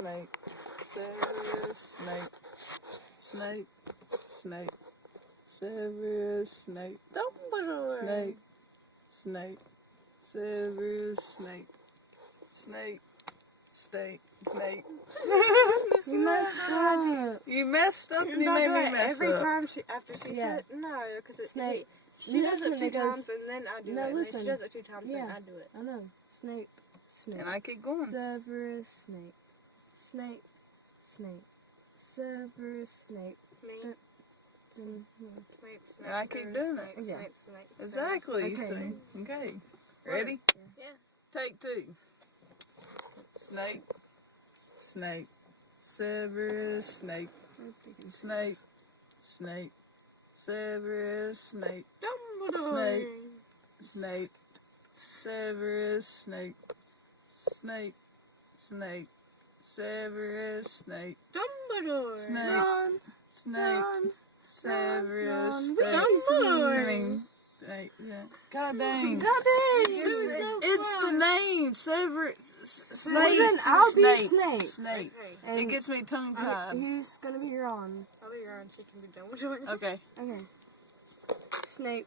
Snape. Severus Snape. Snape. Snape. Severus Snape. Dumbledore. Snape. Snape. Severus Snape. Snape. Snape. Snape. You messed up. You messed up and you Don't made do me it mess every up. time after she Yeah. said it. No, because Snape. she does Listen, it 2 it goes- times and then I do No, it. And listen. she does it 2 times Yeah. and I do it. I know. Snape. Snape. And I keep going. Severus Snape. Snape. Snape. Severus Snape. Me. Mhm. Snape, Snape, And I keep Snape, doing Snape, it. Yeah. Snape, Snape, Snape. Exactly. Okay. See? Okay. Ready? Yeah. Take 2. Snape. Snape. Severus Snape. Snape. Snape. Severus Snape. Dumbledore. Snape. Severus Snape. Snape. Snape. Severus Snape. Dumbledore. Snape. Ron. Snape. Ron. Severus Ron, Snape. Dumbledore. I mean, yeah. God dang. God dang! It's the name. Severus Snape. Well, then I'll be Snape. Snape. Snape. And It gets me tongue tied. who's gonna be Ron? I'll be around. She can be Dumbledore. Okay. Okay. Snape.